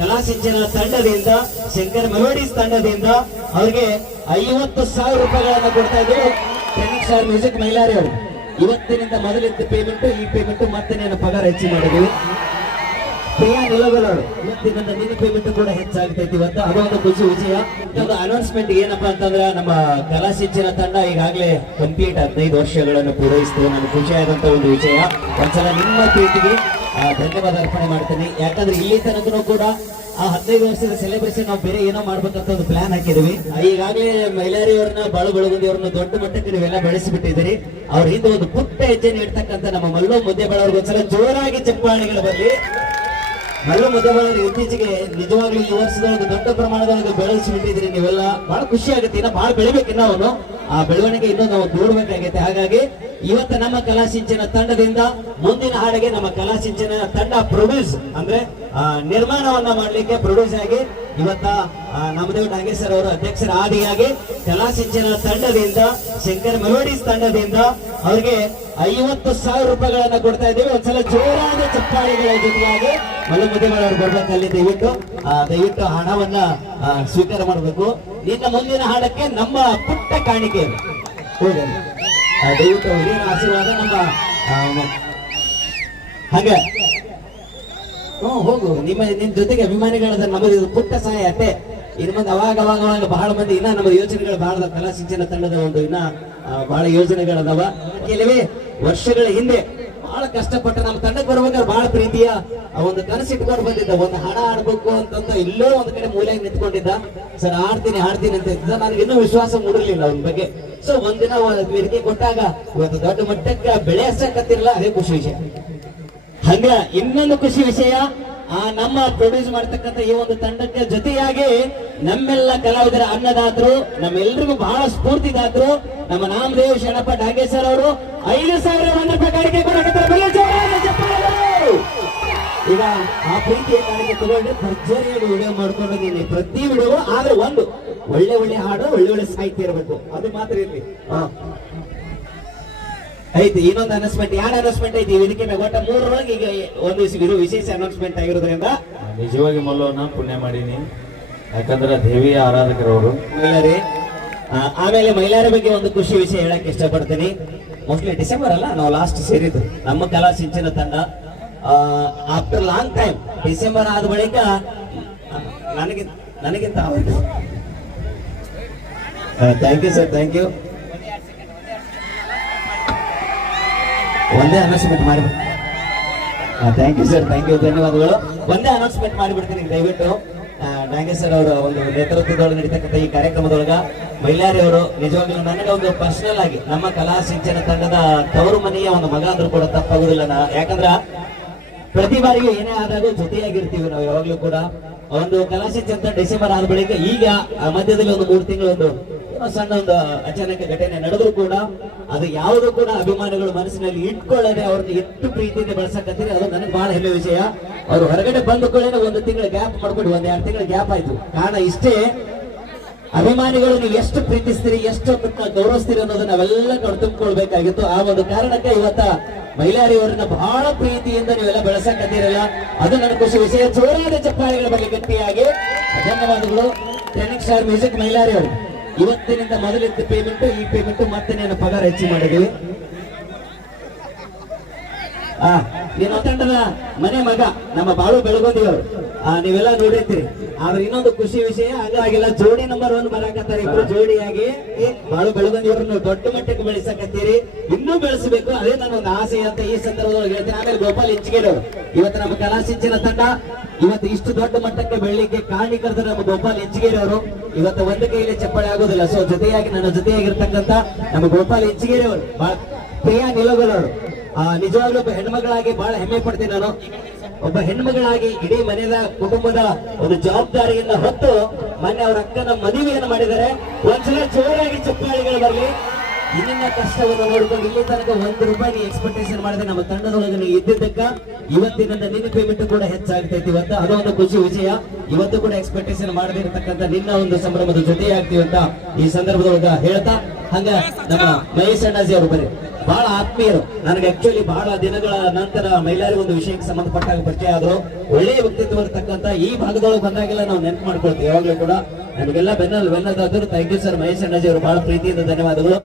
ಕಲಾಸಿಂಚನ ತಂಡದಿಂದ ಶಂಕರ್ ಮೆಲೋಡಿಸ್ ತಂಡದಿಂದ ಅವರಿಗೆ 50,000 ರೂಪಾಯಿಗಳನ್ನ ಕೊಡ್ತಾ ಇದ್ದೀವಿ. ಟ್ರೈನಿಂಗ್ ಸ್ಟಾರ್ ಮ್ಯೂಸಿಕ್ ಮೈಲಾರಿ ಅವರು ಇವತ್ತಿನಿಂದ ಮೊದಲಿದ್ದ ಪೇಮೆಂಟ್ ಈ ಪೇಮೆಂಟ್ ಮತ್ತೆ ನಾನು ಪಗಾರ ಹೆಚ್ಚು ಮಾಡಿದೀವಿ. ಪ್ರಿಯಾ ನಿಲಗಲ್ ಅವರು ಇವತ್ತಿನಿಂದ ನಿನ್ನ ಪೇಮೆಂಟ್ ಕೂಡ ಹೆಚ್ಚಾಗ್ತೈತಿ ಇವತ್ತು. ಅದೊಂದು ಖುಷಿ ವಿಷಯ. ಒಂದು ಅನೌನ್ಸ್ಮೆಂಟ್ ಏನಪ್ಪಾ ಅಂತಂದ್ರೆ ನಮ್ಮ ಕಲಾಸಿಂಚನ ತಂಡ ಈಗಾಗಲೇ ಕಂಪ್ಲೀಟ್ 15 ವರ್ಷಗಳನ್ನು ಪೂರೈಸಿತು. ನನಗೆ ಖುಷಿಯಾದಂತ ಒಂದು ವಿಷಯ. ಒಂದ್ಸಲ ನಿಮ್ಮ ಪ್ರೀತಿಗೆ ಧನ್ಯವಾದ ಅರ್ಪಣೆ ಮಾಡ್ತೀನಿ. ಯಾಕಂದ್ರೆ ಇಲ್ಲಿ ತನಕನೂ ಕೂಡ ಆ 15 ವರ್ಷದ ಸೆಲೆಬ್ರೇಷನ್ ನಾವು ಬೇರೆ ಏನೋ ಮಾಡ್ಬೇಕಂತ ಒಂದು ಪ್ಲಾನ್ ಹಾಕಿದ್ವಿ. ಈಗಾಗಲೇ ಮೈಲಾರಿ ಅವ್ರನ್ನ ಬಾಳು ಬೆಳಗುಂದಿ ಅವ್ರನ್ನ ದೊಡ್ಡ ಮಟ್ಟಕ್ಕೆ ನೀವೆಲ್ಲ ಬೆಳೆಸಿಬಿಟ್ಟಿದ್ದೀರಿ. ಅವ್ರ ಹಿಂದೆ ಒಂದು ಪುಟ್ಟ ಹೆಜ್ಜೆ ನೀಡ್ತಕ್ಕಂಥ ನಮ್ಮ ಮಲ್ಲು ಮುದ್ದೇಬಾಳ ಅವ್ರಿಗೆ ಒಂದ್ಸಲ ಜೋರಾಗಿ ಚಪ್ಪಾಳೆಗಳು ಬರಲಿ. ಮಲ್ಲು ಮುದ್ದೇಬಾಳರು ಇತ್ತೀಚೆಗೆ ನಿಜವಾಗ್ಲೂ ಈ ವರ್ಷದೊಳಗೆ ದೊಡ್ಡ ಪ್ರಮಾಣದೊಳಗೆ ಬೆಳೆಸಿಬಿಟ್ಟಿದ್ರಿ. ನೀವೆಲ್ಲ ಬಹಳ ಖುಷಿ ಆಗುತ್ತೆ. ಇನ್ನ ಬಹಳ ಬೆಳಿಬೇಕಿನ್ನ ಅವನು ಆ ಬೆಳವಣಿಗೆ ಇನ್ನೂ ನಾವು ನೋಡ್ಬೇಕಾಗೈತೆ. ಹಾಗಾಗಿ ಇವತ್ತು ನಮ್ಮ ಕಲಾಸಿಂಚನ ತಂಡದಿಂದ ಮುಂದಿನ ಹಾಡಿಗೆ ನಮ್ಮ ಕಲಾಸಿಂಚನ ತಂಡ ಪ್ರೊಡ್ಯೂಸ್ ಅಂದ್ರೆ ನಿರ್ಮಾಣವನ್ನ ಮಾಡ್ಲಿಕ್ಕೆ ಪ್ರೊಡ್ಯೂಸ್ ಆಗಿ ಇವತ್ತ ನಾಮದೇವ್ ನಾಗೇಶ್ವರ ಅವರ ಅಧ್ಯಕ್ಷರ ಆದಿಯಾಗಿ ಕಲಾಸಿಂಚನ ತಂಡದಿಂದ ಶಂಕರ್ ಮೆಲೋಡಿಸ್ ತಂಡದಿಂದ ಅವರಿಗೆ 50,000 ರೂಪಾಯಿಗಳನ್ನ ಕೊಡ್ತಾ ಇದ್ದೀವಿ. ಒಂದ್ಸಲ ಜೋರಾದ ಚಪ್ಪಾಳಿಗಳ ಜೊತೆಯಾಗಿ ಮಲ್ಲು ಮುದ್ದೇಬಾಳ ಅವರು ಬರ್ಬೇಕಲ್ಲಿ ದಯವಿಟ್ಟು ಹಣವನ್ನ ಸ್ವೀಕಾರ ಮಾಡಬೇಕು. ಇನ್ನ ಮುಂದಿನ ಹಾಡಕ್ಕೆ ನಮ್ಮ ಪುಟ್ಟ ಕಾಣಿಕೆ ಹೋಗಿ ದಯವಿಟ್ಟು ಏನು ಆಶೀರ್ವಾದ ನಮ್ಮ ಹಾಗೆ ಹೋಗು ನಿಮ್ ಜೊತೆಗೆ ಅಭಿಮಾನಿಗಳದ ನಮಗೆ ಪುಟ್ಟ ಸಹಾಯ ಅಷ್ಟೇ. ಇನ್ನು ಮುಂದೆ ಅವಾಗ ಬಹಳ ಮಂದಿ ಇನ್ನ ನಮ್ಮ ಯೋಜನೆಗಳು ಬಹಳ ಕಲಾಸಿಂಚನ ತಂಡದ ಒಂದು ಇನ್ನ ಬಹಳ ಯೋಜನೆಗಳದಾವ. ಕೆಲವೇ ವರ್ಷಗಳ ಹಿಂದೆ ಬಹಳ ಕಷ್ಟಪಟ್ಟ ನಮ್ಮ ತಂಡಕ್ಕೆ ಬರ್ಬೇಕಾದ್ರೆ ಬಹಳ ಪ್ರೀತಿಯ ಒಂದು ಕನಸಿಟ್ಕೊಂಡು ಬಂದಿದ್ದ. ಒಂದು ಹಾಡ ಆಡ್ಬೇಕು ಅಂತಂದ ಇಲ್ಲೋ ಒಂದ್ ಕಡೆ ಮೂಲೆಯಾಗಿ ನಿಂತ್ಕೊಂಡಿದ್ದ. ಸರ್ ಹಾಡ್ತೀನಿ ಅಂತ ಇದ್ದ. ನನಗೆ ಇನ್ನೂ ವಿಶ್ವಾಸ ಮೂಡಿರ್ಲಿಲ್ಲ ಅವನ ಬಗ್ಗೆ. ಸೊ ಒಂದಿನ ವೇದಿಕೆ ಕೊಟ್ಟಾಗ ಇವತ್ತು ದೊಡ್ಡ ಮಟ್ಟಕ್ಕೆ ಬೆಳೆ ಹಚ್ಚಕತ್ತಿರಲ್ಲ. ಅದೇ ಖುಷಿ ವಿಷಯ. ಹಂಗ ಇನ್ನೊಂದು ಖುಷಿ ವಿಷಯ, ನಮ್ಮ ಪ್ರೊಡ್ಯೂಸ್ ಮಾಡ್ತಕ್ಕಂಥ ಈ ಒಂದು ತಂಡಕ್ಕೆ ಜೊತೆಯಾಗಿ ನಮ್ಮೆಲ್ಲ ಕಲಾವಿದರ ಅನ್ನದಾತರು, ನಮ್ಮೆಲ್ಲರಿಗೂ ಬಹಳ ಸ್ಫೂರ್ತಿದಾತರು ನಮ್ಮ ನಾಮದೇವ್ ಶರಣಪ್ಪ ನಾಗೇಶ್ವರ ಅವರು 5,000 ಕಾಣಿಕೆ ಈಗ ಆ ಪ್ರೀತಿಯ ಕಾಣಿಕೆ ತಗೊಂಡ್ರೆ ಭರ್ಜರಿಯಾಗಿ ವಿಡಿಯೋ ಮಾಡ್ಕೊಂಡಿದ್ದೀನಿ. ಪ್ರತಿ ವಿಡಿಯೋ ಆದ್ರೆ ಒಂದು ಒಳ್ಳೆ ಹಾಡು ಒಳ್ಳೆ ಸಾಹಿತ್ಯ ಇರಬೇಕು. ಅದು ಮಾತ್ರ ಇರ್ಲಿ. ಐತಿ ಇನ್ನೊಂದು ಅನೌನ್ಸ್ಮೆಂಟ್. ಯಾರು ಅನೌನ್ಸ್ಮೆಂಟ್ ಐತಿ ವೇದಿಕೆ ಮೇಲೆ ಒಟ್ಟ 3 ಈಗ ಒಂದು ವಿಶೇಷ ಅನೌನ್ಸ್ಮೆಂಟ್ ಆಗಿರೋದ್ರಿಂದ ನಿಜವಾಗಿ ಮಲ್ಲವನ್ನ ಪುಣ್ಯ ಮಾಡೀನಿ. ಯಾಕಂದ್ರೆ ದೇವಿಯ ಆರಾಧಕರವರು ಮೈಲಾರಿ. ಆಮೇಲೆ ಮೈಲಾರಿ ಬಗ್ಗೆ ಒಂದು ಖುಷಿ ವಿಷಯ ಹೇಳಕ್ ಇಷ್ಟಪಡ್ತೀನಿ. ಮೋಸ್ಟ್ಲಿ ಡಿಸೆಂಬರ್ ಅಲ್ಲ ನಾವು ಲಾಸ್ಟ್ ಸೇರಿದ್ದು ನಮ್ಮ ಕಲಾಸಿಂಚನ ತಂಡ. ಆಫ್ಟರ್ ಲಾಂಗ್ ಟೈಮ್ ಡಿಸೆಂಬರ್ ಆದ ಬಳಿಕ ನನಗಿಂತ thank you sir, thank you. ಒಂದೇ ಅನೌನ್ಸ್ಮೆಂಟ್ ಮಾಡಿ. Thank you sir, thank you, ಧನ್ಯವಾದಗಳು. ಒಂದೇ ಅನೌನ್ಸ್ಮೆಂಟ್ ಮಾಡಿಬಿಡ್ತೀನಿ ದಯವಿಟ್ಟು. ನಾಗೇಶ್ವರ ಅವರ ಒಂದು ನೇತೃತ್ವದೊಳಗೆ ನಡೀತಕ್ಕಂಥ ಈ ಕಾರ್ಯಕ್ರಮದೊಳಗ ಮೈಲಾರಿ ಅವರು ನಿಜವಾಗ್ಲೂ ನನಗೆ ಒಂದು ಪರ್ಸನಲ್ ಆಗಿ ನಮ್ಮ ಕಲಾಸಿಂಚನ ತಂಡದ ತವರು ಮನೆಯ ಒಂದು ಮಗ ಅಂದ್ರೂ ಕೂಡ ತಪ್ಪಾಗುದಿಲ್ಲ. ಯಾಕಂದ್ರ ಪ್ರತಿ ಬಾರಿಗೂ ಏನೇ ಆದಾಗ ಜೊತೆಯಾಗಿರ್ತೀವಿ ನಾವು ಯಾವಾಗ್ಲೂ ಕೂಡ. ಒಂದು ಕಲಾಸಿಂಚನ ಡಿಸೆಂಬರ್ ಆದ ಬಳಿಕ ಈಗ ಮಧ್ಯದಲ್ಲಿ ಒಂದು 3 ತಿಂಗಳು ಒಂದು ಸಣ್ಣ ಒಂದು ಅಚಾನಕ ಘಟನೆ ನಡೆದ್ರು ಕೂಡ ಅದು ಯಾವುದು ಕೂಡ ಅಭಿಮಾನಿಗಳು ಮನಸ್ಸಿನಲ್ಲಿ ಇಟ್ಕೊಳ್ಳದೆ ಅವ್ರನ್ನ ಎಷ್ಟು ಪ್ರೀತಿಯಿಂದ ಬೆಳೆಸಕತ್ತೀರಿ. ಅದು ನನಗೆ ಬಹಳ ಹೆಮ್ಮೆ ವಿಷಯ. ಅವ್ರು ಹೊರಗಡೆ ಬಂದ ಕೂಡ 1 ತಿಂಗಳ ಗ್ಯಾಪ್ ಮಾಡ್ಕೊಂಡು 1-2 ತಿಂಗಳ ಗ್ಯಾಪ್ ಆಯ್ತು. ಕಾರಣ ಇಷ್ಟೇ, ಅಭಿಮಾನಿಗಳು ನೀವು ಎಷ್ಟು ಪ್ರೀತಿಸ್ತೀರಿ, ಎಷ್ಟು ಗೌರವಿಸ್ತೀರಿ ಅನ್ನೋದು ನಾವೆಲ್ಲ ತುಂಬಿಕೊಳ್ಬೇಕಾಗಿತ್ತು. ಆ ಒಂದು ಕಾರಣಕ್ಕೆ ಇವತ್ತ ಮೈಲಾರಿ ಅವರನ್ನ ಬಹಳ ಪ್ರೀತಿಯಿಂದ ನೀವೆಲ್ಲ ಬೆಳೆಸಕತ್ತೀರಲ್ಲ, ಅದು ನನ್ನ ಖುಷಿ ವಿಷಯ. ಜೋರಾದ ಚಪ್ಪಾಳೆಗಳ ಬಗ್ಗೆ ಗಟ್ಟಿಯಾಗಿ ಧನ್ಯವಾದಗಳು. ಟ್ರೈನಿಂಗ್ ಸ್ಟಾರ್ ಮ್ಯೂಸಿಕ್ ಮೈಲಾರಿ ಅವರು ಇವತ್ತಿನಿಂದ ಮೊದಲಿದ್ದ ಪೇಮೆಂಟ್ ಈ ಪೇಮೆಂಟ್ ಮತ್ತೆ ನಾನು ಪಗಾರ ಹೆಚ್ಚು ಮಾಡಿದೀವಿ. ನೀನು ತಂಡದ ಮನೆ ಮಗ ನಮ್ಮ ಬಾಳು ಬೆಳಗುಂದಿ ಅವರು ನೀವೆಲ್ಲ ನೋಡಿರ್ತೀರಿ. ಆದ್ರೆ ಇನ್ನೊಂದು ಖುಷಿ ವಿಷಯ, ಹಾಗಾಗಿಲ್ಲ ಜೋಡಿ ನಂಬರ್ 1 ಬರಾಕತ್ತಾರೆ. ಇಬ್ರು ಜೋಡಿಯಾಗಿ ಬಾಳು ಬೆಳಗುಂದಿ ಅವರನ್ನು ದೊಡ್ಡ ಮಟ್ಟಕ್ಕೆ ಬೆಳೆಸಕತ್ತೀರಿ. ಇನ್ನೂ ಬೆಳೆಸಬೇಕು, ಅದೇ ನನ್ನ ಒಂದು ಆಸೆ ಅಂತ ಈ ಸಂದರ್ಭದೊಳಗೆ ಹೇಳ್ತೀನಿ. ಆಮೇಲೆ ಗೋಪಾಲ್ ಇಂಚಿಗೇರಿ ಅವರು ಇವತ್ತು ನಮ್ಮ ಕಲಾಸಿಂಚನ ತಂಡ ಇವತ್ತು ಇಷ್ಟು ದೊಡ್ಡ ಮಟ್ಟಕ್ಕೆ ಬೆಳಿಲಿಕ್ಕೆ ಕಾರಣೀಕರ್ತರು ನಮ್ಮ ಗೋಪಾಲ್ ಇಂಚಿಗೇರಿ ಅವರು. ಇವತ್ತು ಒಂದು ಕೈಯಲ್ಲಿ ಚಪ್ಪಾಳೆ ಆಗೋದಿಲ್ಲ. ಸೊ ಜೊತೆಯಾಗಿ ನನ್ನ ಜೊತೆಯಾಗಿರ್ತಕ್ಕಂಥ ನಮ್ಮ ಗೋಪಾಲ್ ಇಂಚಿಗೇರಿ ಅವರು, ಪ್ರಿಯಾ ನಿಲಗಲ್ ಅವರು ನಿಜವಾಗ್ಲೂ ಒಬ್ಬ ಹೆಣ್ಮಗಳಾಗಿ ಬಹಳ ಹೆಮ್ಮೆ ಪಡ್ತೀನಿ ನಾನು. ಒಬ್ಬ ಹೆಣ್ಮಗಳಾಗಿ ಇಡೀ ಮನೆಯ ಕುಟುಂಬದ ಒಂದು ಜವಾಬ್ದಾರಿಯಿಂದ ಹೊತ್ತು ಮೊನ್ನೆ ಅವರ ಅಕ್ಕನ ಮದುವೆಯನ್ನು ಮಾಡಿದ್ದಾರೆ. ಒಂದ್ಸಲ ಜೋರಾಗಿ ಚಪ್ಪಾಳಿಗಳು ಬರಲಿ. ಇನ್ನಿನ ಕಷ್ಟವನ್ನು ನೋಡಿಕೊಂಡು ಇಲ್ಲಿ ತನಕ 1 ರೂಪಾಯಿ ಎಕ್ಸ್ಪೆಕ್ಟೇಷನ್ ಮಾಡಿದ್ರೆ ನಮ್ಮ ತಂಡದೊಳಗೆ ಇದ್ದಿದ್ದಕ್ಕ ಇವತ್ತಿನಿಂದ ನಿನ್ನ ಪೇಮೆಂಟ್ ಕೂಡ ಹೆಚ್ಚಾಗ್ತೈತಿ. ಇವತ್ತು ಅದೊಂದು ಖುಷಿ ವಿಷಯ. ಇವತ್ತು ಕೂಡ ಎಕ್ಸ್ಪೆಕ್ಟೇಷನ್ ಮಾಡದಿರತಕ್ಕಂಥ ನಿನ್ನ ಒಂದು ಸಂಭ್ರಮದ ಜೊತೆ ಆಗ್ತೀವಿ ಅಂತ ಈ ಸಂದರ್ಭದೊಳಗ ಹೇಳ್ತಾ, ಹಂಗ ನಮ್ಮ ಮಹೇಶ್ ಅಣ್ಣಾಜಿ ಅವರು ಬರ್ರಿ. ಬಹಳ ಆತ್ಮೀಯರು. ನನಗೆ ಆಕ್ಚುಲಿ ಬಹಳ ದಿನಗಳ ನಂತರ ಮೈಲಾರಿ ಒಂದು ವಿಷಯಕ್ಕೆ ಸಂಬಂಧಪಟ್ಟಾಗ ಪರಿಚಯ ಆದ್ರು. ಒಳ್ಳೆಯ ವ್ಯಕ್ತಿತ್ವ ಇರ್ತಕ್ಕಂಥ ಈ ಭಾಗದೊಳಗೆ ಬಂದಾಗೆಲ್ಲ ನಾವು ನೆನಪು ಮಾಡ್ಕೊಳ್ತೀವಿ ಯಾವಾಗ್ಲೂ ಕೂಡ. ನಮಗೆಲ್ಲ ಬೆನ್ನದಾದ್ರು thank you sir. Mahesh Annaji ಅವರು ಬಹಳ ಪ್ರೀತಿಯಿಂದ ಧನ್ಯವಾದಗಳು.